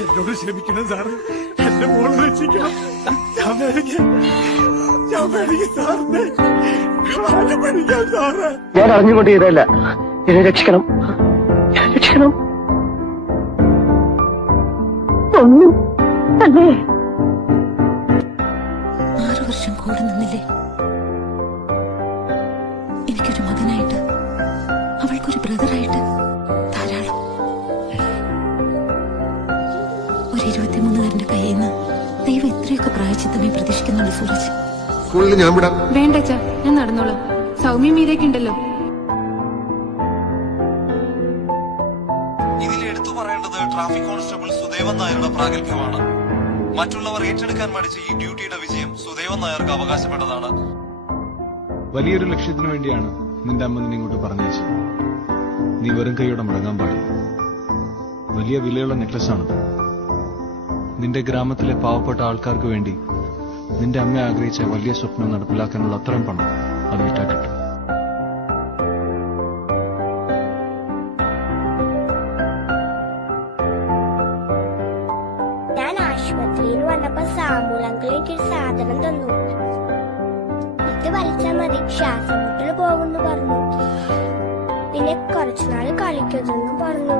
എന്നോട് ക്ഷമിക്കണം സാറ്, എന്റെ മോള് രക്ഷിക്കണം. ഞാൻ വേണമെങ്കിൽ സാറിന്റെ കാല് പിടിക്കാൻ സാറ്. ഞാൻ അറിഞ്ഞുകൊണ്ട് ചെയ്തല്ല. എന്നെ രക്ഷിക്കണം, രക്ഷിക്കണം. ഒന്നും അല്ലേ. 6 വർഷം കൂടെ നിന്നില്ലേ എനിക്കൊരു മകനായിട്ട്, അവൾക്കൊരു ബ്രദറായിട്ട് ധാരാളം. ഒരു 23-കാരന്റെ കയ്യിൽ നിന്ന് ദൈവം ഇത്രയൊക്കെ പ്രായച്ചിത്തമേ പ്രതീക്ഷിക്കുന്നുള്ളൂ സൂരജ്. സ്കൂളിൽ ഞാൻ വിടാം. വേണ്ട അച്ഛാ, ഞാൻ നടന്നോളാം. സൗമ്യ മീരയൊക്കെ ഉണ്ടല്ലോ. ഇതിൽ എടുത്തു പറയേണ്ടത് ട്രാഫിക് കോൺസ്റ്റബിൾ സുദേവൻ നായരുടെ പ്രാഗൽഭ്യമാണ്. മറ്റുള്ളവർ ഏറ്റെടുക്കാൻ മടിച്ച ഈ ഡ്യൂട്ടിയുടെ വിജയം സുദേവൻ നായർക്ക് അവകാശപ്പെട്ടതാണ്. വലിയൊരു ലക്ഷ്യത്തിനു വേണ്ടിയാണ് നിന്റെ അമ്മ നിന്നെ ഇങ്ങോട്ട് പറഞ്ഞയച്ചത്. നീ വെറും കൈയോടെ മടങ്ങാൻ പാടില്ല. വലിയ വിലയുള്ള നെക്ലസാണത്. നിന്റെ ഗ്രാമത്തിലെ പാവപ്പെട്ട ആൾക്കാർക്ക് വേണ്ടി നിന്റെ അമ്മ ആഗ്രഹിച്ച വലിയ സ്വപ്നം നടപ്പിലാക്കാനുള്ള അത്രയും പണം അത് വിറ്റാ കിട്ടും. ഞാൻ ആശുപത്രിയിൽ വന്നപ്പോ സാമൂലങ്ങൾ എനിക്കൊരു സാധനം തന്നു. ഇത് വലിച്ചാൽ മതി, ശ്വാസം മുട്ടൽ പോകുന്നു പറഞ്ഞു. പിന്നെ കുറച്ചുനാൾ കളിക്കരുതെന്നും പറഞ്ഞു.